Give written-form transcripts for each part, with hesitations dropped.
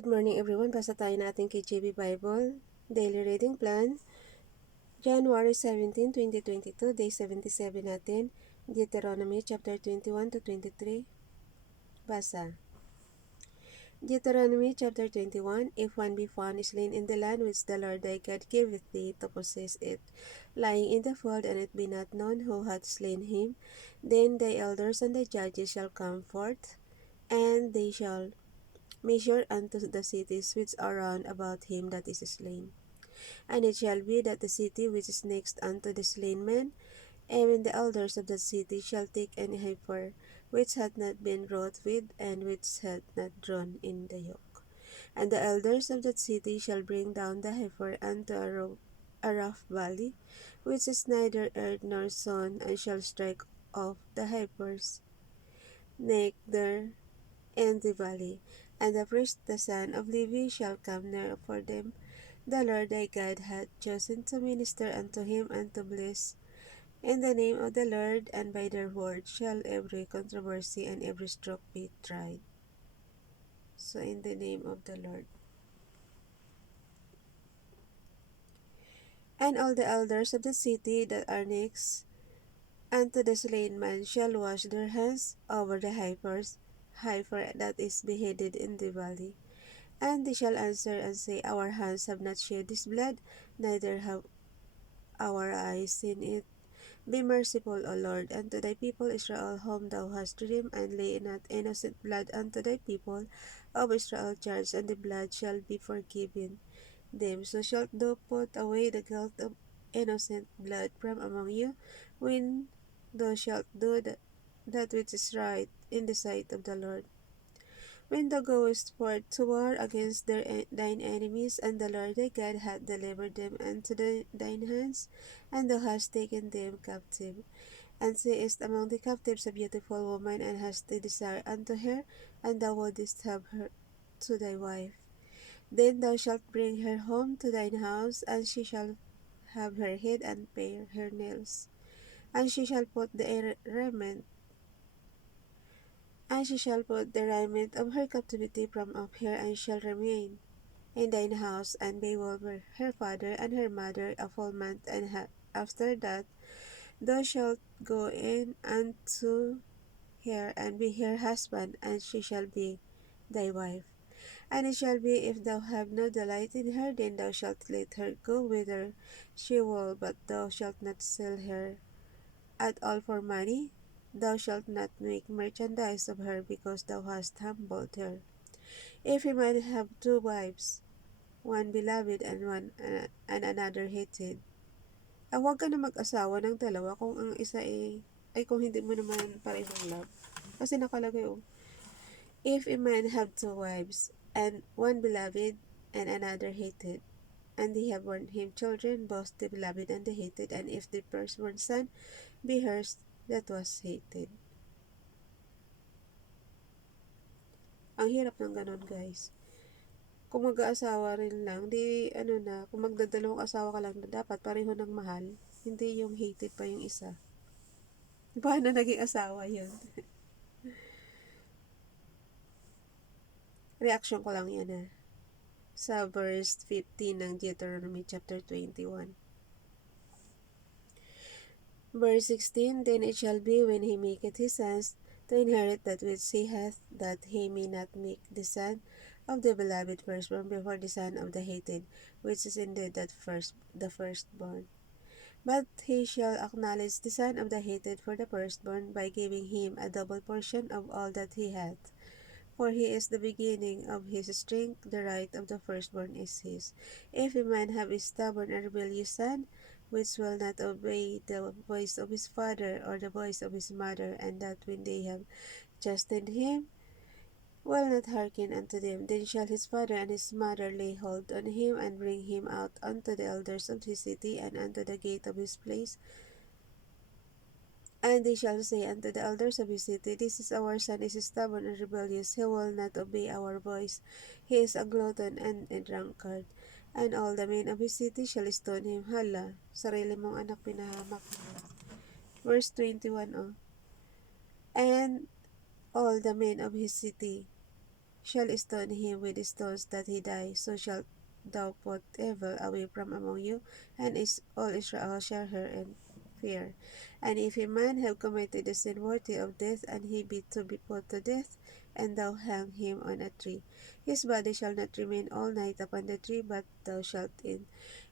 Good morning everyone. Basa tayo natin KJV Bible. Daily Reading Plan. January 17, 2022. Day 77 natin. Deuteronomy chapter 21 to 23. Basa. Deuteronomy chapter 21. If one be found slain in the land which the Lord thy God giveth thee to possess it, lying in the field, and it be not known who hath slain him, then the elders and the judges shall come forth, and they shall measure unto the cities which are round about him that is slain. And it shall be that the city which is next unto the slain man, even the elders of that city shall take an heifer which hath not been wrought with, and which hath not drawn in the yoke. And the elders of that city shall bring down the heifer unto a rough valley, which is neither earth nor sun, and shall strike off the heifer's neck there in the valley. And the priest the son of Levi shall come near for them. The Lord thy God hath chosen to minister unto him and to bless. In the name of the Lord, and by their word shall every controversy and every stroke be tried. So in the name of the Lord. And all the elders of the city that are next unto the slain man shall wash their hands over the heifer that is beheaded in the valley. And they shall answer and say, Our hands have not shed this blood, neither have our eyes seen it. Be merciful, O Lord, unto thy people Israel, whom thou hast redeemed, and lay not innocent blood unto thy people of Israel charge, and the blood shall be forgiven them. So shalt thou put away the guilt of innocent blood from among you, when thou shalt do that which is right in the sight of the Lord. When thou goest forth to war against thine enemies, and the Lord thy God hath delivered them into thine hands, and thou hast taken them captive, and seest among the captives a beautiful woman, and hast a desire unto her, and thou wouldest have her to thy wife, then thou shalt bring her home to thine house, and she shall have her head and pare her nails, and she shall put the raiment of her captivity from off her, and shall remain in thine house, and bewail her father and her mother a full month, and after that thou shalt go in unto her, and be her husband, and she shall be thy wife. And it shall be, if thou have no delight in her, then thou shalt let her go whither she will, but thou shalt not sell her at all for money. Thou shalt not make merchandise of her, because thou hast humbled her. If a man have two wives, one beloved and another hated, huwag ka na mag-asawa ng dalawa kung ang isa ay kung hindi mo naman parehong love. Kasi nakalagay, if a man have two wives, and one beloved and another hated, and they have borne him children, both the beloved and the hated, and if the firstborn son be hers that was hated. Ang hirap ng ganun, guys. Kung mag-aasawa rin lang, kung magdadalawang asawa ka lang, dapat pareho ng mahal, hindi yung hated pa yung isa. Paano naging asawa yun? Reaction ko lang yan sa verse 15 ng Deuteronomy chapter 21. Verse 16, Then it shall be, when he maketh his sons to inherit that which he hath, that he may not make the son of the beloved firstborn before the son of the hated, which is indeed the firstborn. But he shall acknowledge the son of the hated for the firstborn, by giving him a double portion of all that he hath. For he is the beginning of his strength, the right of the firstborn is his. If a man have a stubborn and rebellious son, which will not obey the voice of his father or the voice of his mother, and that when they have chastened him, will not hearken unto them, then shall his father and his mother lay hold on him, and bring him out unto the elders of his city, and unto the gate of his place. And they shall say unto the elders of his city, This is our son, is stubborn and rebellious, he will not obey our voice. He is a glutton and a drunkard. And all the men of his city shall stone him. Hala, sarili mong anak pinahamak. Verse 21, And all the men of his city shall stone him with stones that he die. So shalt thou put evil away from among you, and all Israel shall hear and fear. And if a man have committed a sin worthy of death, and he be to be put to death, and thou hang him on a tree, his body shall not remain all night upon the tree, but thou shalt in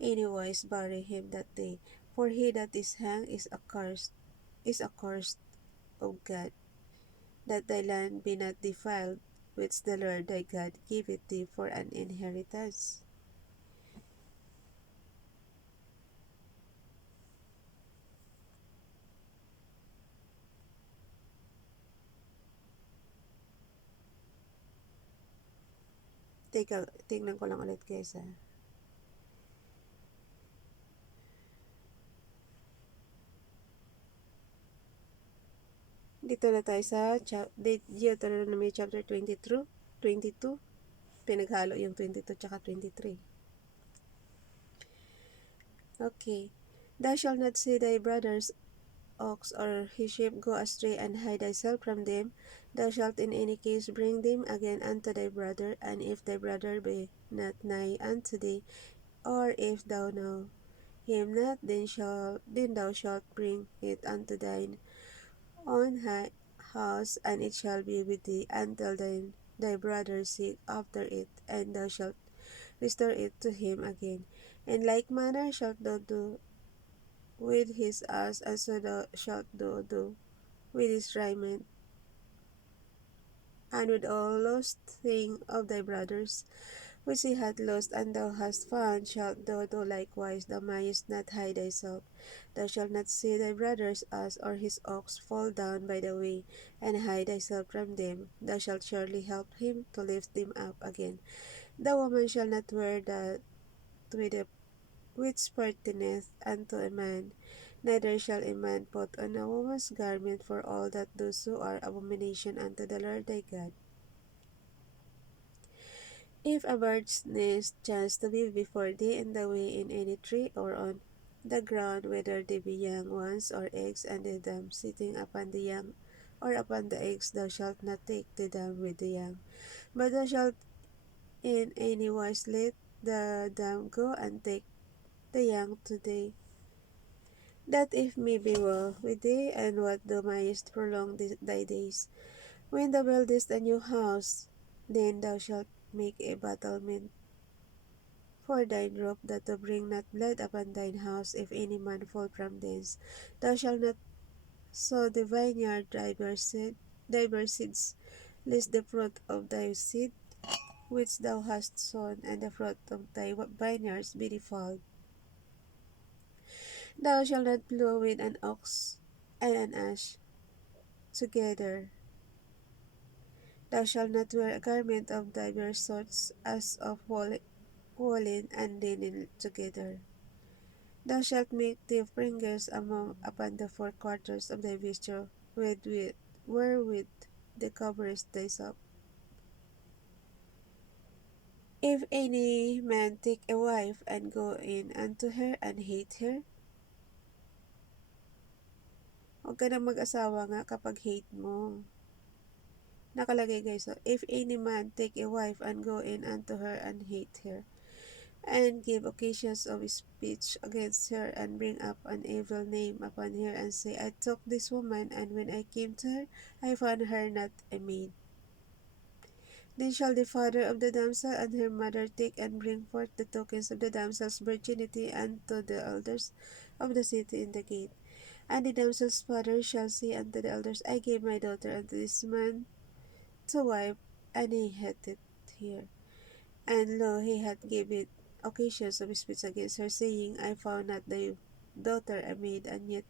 any wise bury him that day. For he that is hanged is accursed of God, that thy land be not defiled, which the Lord thy God giveth thee for an inheritance. Teka, tingnan ko lang ulit guys ha. Dito na tayo sa Deuteronomy chapter 22. Pinaghalo yung 22 tsaka 23. Okay. Thou shalt not see thy brother's ox or his sheep go astray, and hide thyself from them. Thou shalt in any case bring them again unto thy brother, and if thy brother be not nigh unto thee, or if thou know him not, then thou shalt bring it unto thine own house, and it shall be with thee until thy brother seek after it, and thou shalt restore it to him again. In like manner shalt thou do with his ass, and so thou shalt do with his raiment, and with all lost thing of thy brothers, which he hath lost, and thou hast found, shalt thou do likewise. Thou mayest not hide thyself. Thou shalt not see thy brother's ass or his ox fall down by the way, and hide thyself from them. Thou shalt surely help him to lift them up again. The woman shall not wear that which pertaineth unto a man, neither shall a man put on a woman's garment, for all that do so are abomination unto the Lord thy God. If a bird's nest chance to be before thee in the way, in any tree, or on the ground, whether they be young ones or eggs, and the dam sitting upon the young or upon the eggs, thou shalt not take the dam with the young, but thou shalt in any wise let the dam go, and take the young to thee, that it may be well with thee, and what thou mayest prolong thy days. When thou buildest a new house, then thou shalt make a battlement for thine roof, that to bring not blood upon thine house, if any man fall from thence. Thou shalt not sow the vineyard diverse seeds, lest the fruit of thy seed which thou hast sown, and the fruit of thy vineyards be defiled. Thou shalt not plow with an ox and an ass together. Thou shalt not wear a garment of divers sorts, as of woolen and linen together. Thou shalt make the fringes upon the four quarters of thy vesture, wherewith thou coverest thyself. If any man take a wife, and go in unto her, and hate her, huwag ka na mag-asawa nga kapag hate mo. Nakalagay guys, so, if any man take a wife, and go in unto her, and hate her, and give occasions of speech against her, and bring up an evil name upon her, and say, I took this woman, and when I came to her, I found her not a maid. Then shall the father of the damsel and her mother take and bring forth the tokens of the damsel's virginity unto the elders of the city in the gate. And the damsel's father shall say unto the elders, I gave my daughter unto this man to wife, and he hath it here. And lo, he hath given occasions of speech against her, saying, I found not thy daughter a maid, and yet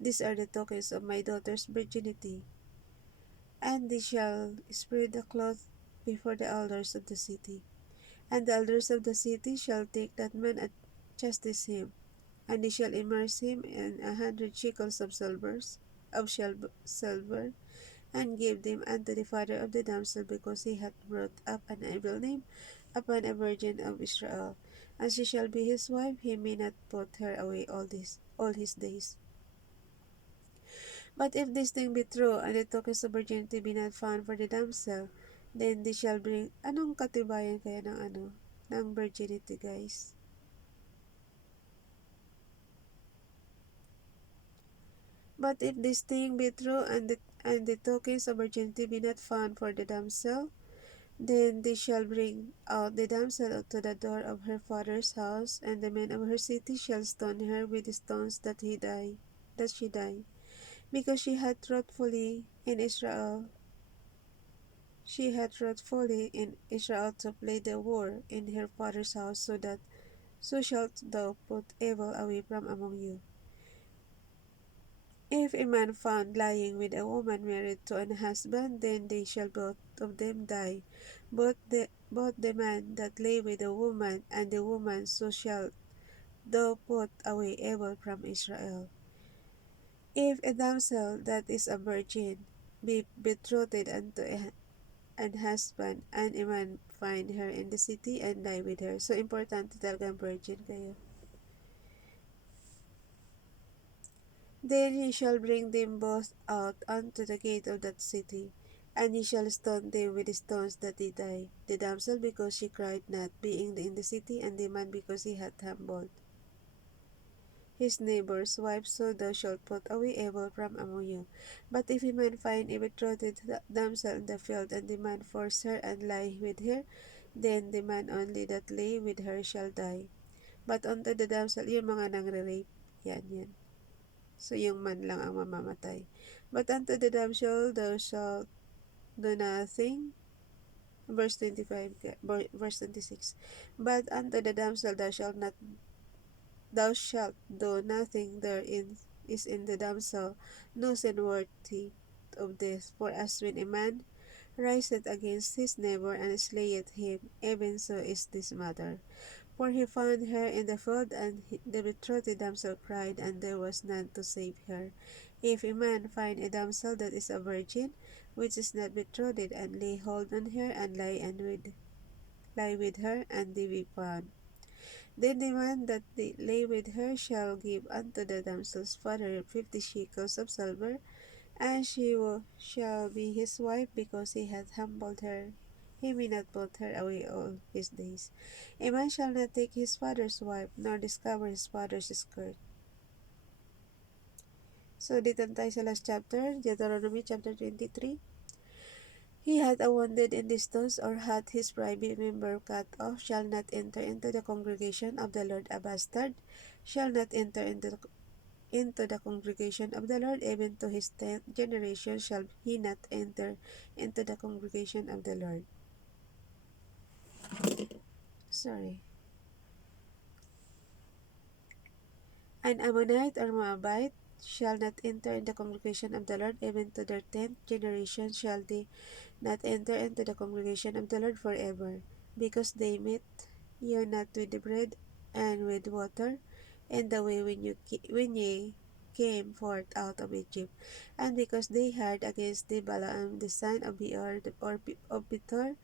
these are the tokens of my daughter's virginity. And they shall spread the cloth before the elders of the city. And the elders of the city shall take that man and chastise him, and they shall immerse him in 100 shekels of silver, and give them unto the father of the damsel, because he hath brought up an evil name upon a virgin of Israel. And she shall be his wife, he may not put her away all his days. But if this thing be true, and the tokens of virginity be not found for the damsel, Then they shall bring, anong katibayan kaya ng ng virginity, guys? But if this thing be true, and the tokens of virginity be not found for the damsel, then they shall bring out the damsel to the door of her father's house, and the men of her city shall stone her with the stones that she die, because she had truthfully in Israel to play the war in her father's house, so shalt thou put evil away from among you. If a man found lying with a woman married to an husband, then they shall both of them die, both the man that lay with the woman and the woman, so shall thou put away evil from Israel. If a damsel that is a virgin be betrothed unto an husband, and a man find her in the city and lie with her. So, importante talagang virgin kayo. Then he shall bring them both out unto the gate of that city, and he shall stone them with the stones that they die. The damsel because she cried not, being in the city, and the man because he had humbled his neighbor's wife, so thou shalt put away evil from among you. But if a man find a betrothed damsel in the field, and the man force her and lie with her, then the man only that lay with her shall die. But unto the damsel, yung mga nangre-rape, yan. So, yung man lang ang mamamatay. But unto the damsel, thou shalt do nothing. Verse 25, verse 26. But unto the damsel thou shalt do nothing therein is in the damsel no sin worthy of death. For as when a man riseth against his neighbor and slayeth him, even so is this matter. For he found her in the field, and the betrothed damsel cried, and there was none to save her. If a man find a damsel that is a virgin, which is not betrothed, and lay hold on her, and lie with her, and they be found, then the man that lay with her shall give unto the damsel's father 50 shekels of silver, and shall be his wife, because he hath humbled her. He may not put her away all his days. A man shall not take his father's wife, nor discover his father's skirt. So, dito tayo sa last chapter, Deuteronomy chapter 23. He hath a wounded in the stones, or hath his private member cut off, shall not enter into the congregation of the Lord. A bastard shall not enter into the congregation of the Lord, even to his 10th generation shall he not enter into the congregation of the Lord. Sorry. An Ammonite or Moabite shall not enter in the congregation of the Lord, even to their 10th generation shall they not enter into the congregation of the Lord forever, because they met you not with the bread and with water, in the way when ye came forth out of Egypt, and because they heard against the Balaam the son of Beor of Petor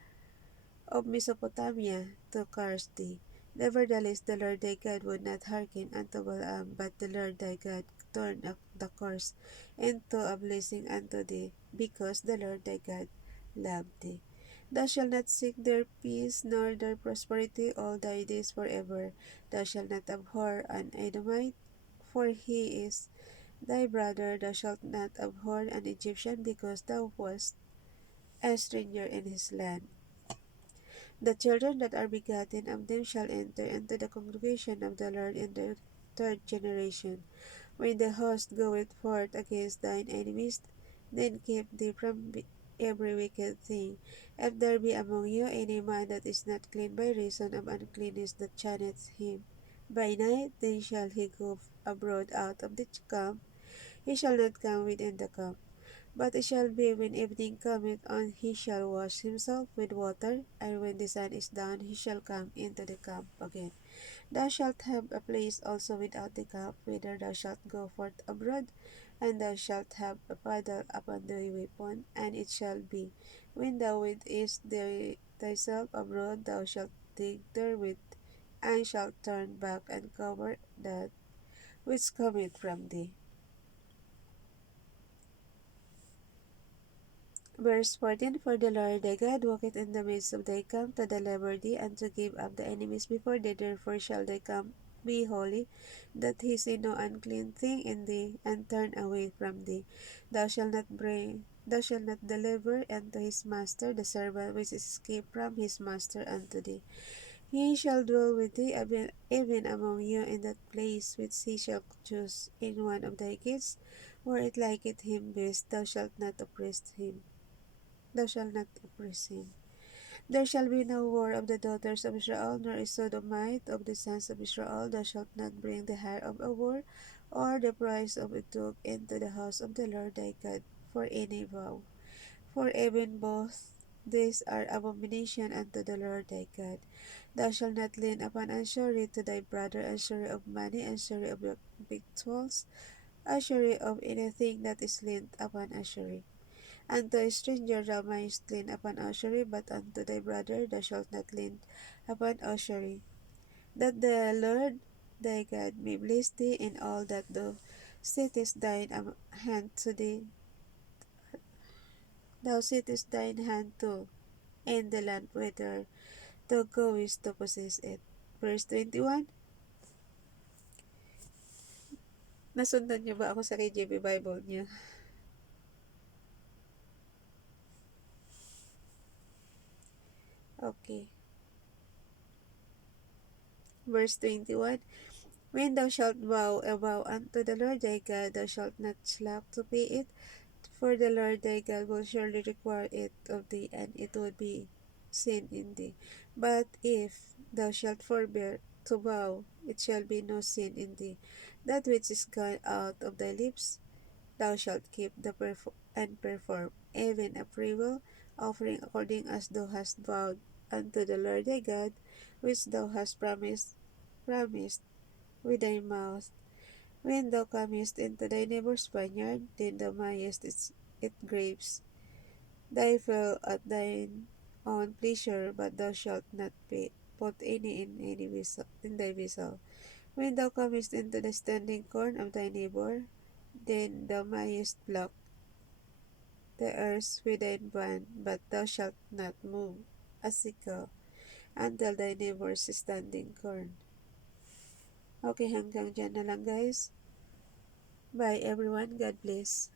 of Mesopotamia to curse thee. Nevertheless, the Lord thy God would not hearken unto Balaam, but the Lord thy God turned the curse into a blessing unto thee, because the Lord thy God loved thee. Thou shalt not seek their peace nor their prosperity all thy days forever. Thou shalt not abhor an Edomite, for he is thy brother. Thou shalt not abhor an Egyptian, because thou wast a stranger in his land. The children that are begotten of them shall enter into the congregation of the Lord in the 3rd generation. When the host goeth forth against thine enemies, then keep thee from every wicked thing. If there be among you any man that is not clean by reason of uncleanness that shunneth him by night, then shall he go abroad out of the camp. He shall not come within the camp. But it shall be, when evening cometh on, he shall wash himself with water, and when the sun is down, he shall come into the camp again. Thou shalt have a place also without the camp, whither thou shalt go forth abroad, and thou shalt have a paddle upon thy weapon. And it shall be, when thou wentest thyself abroad, thou shalt dig therewith, and shalt turn back and cover that which cometh from thee. Verse 14, For the Lord thy God walketh in the midst of thy camp to deliver thee, and to give up the enemies before thee. Therefore shall thy camp be holy, that he see no unclean thing in thee, and turn away from thee. Thou shalt not deliver unto his master the servant which is escaped from his master unto thee. He shall dwell with thee, even among you, in that place which he shall choose in one of thy gates, where it liketh him best. Thou shalt not oppress him. There shall be no war of the daughters of Israel, nor a sodomite of the sons of Israel. Thou shalt not bring the hire of a war, or the price of a dog into the house of the Lord thy God for any vow. For even both these are abomination unto the Lord thy God. Thou shalt not lean upon usury to thy brother, usury of money, usury of victuals, usury of anything that is leaned upon usury. Unto a stranger thou mayest lean upon usury, but unto thy brother thou shalt not lean upon usury. That the Lord thy God may bless thee in all that hand to thee, thou settest thine hand to, in the land whither thou goest to possess it. Verse 21. Nasundan niyo ba ako sa KJV Bible niyo? Okay. Verse 21. When thou shalt vow a vow unto the Lord thy God, thou shalt not slack to pay it, for the Lord thy God will surely require it of thee, and it would be sin in thee. But if thou shalt forbear to vow, it shall be no sin in thee. That which is gone out of thy lips, thou shalt keep and perform, even a freewill offering according as thou hast vowed unto the Lord thy God, which thou hast promised with thy mouth. When thou comest into thy neighbor's vineyard, then thou mayest eat grapes, thy fill at thine own pleasure, but thou shalt not put any in thy vessel. When thou comest into the standing corn of thy neighbor, then thou mayest pluck the earth with thy band, but thou shalt not move a sickle until thy neighbor's standing corn. Okay, hanggang dyan na lang guys. Bye everyone. God bless.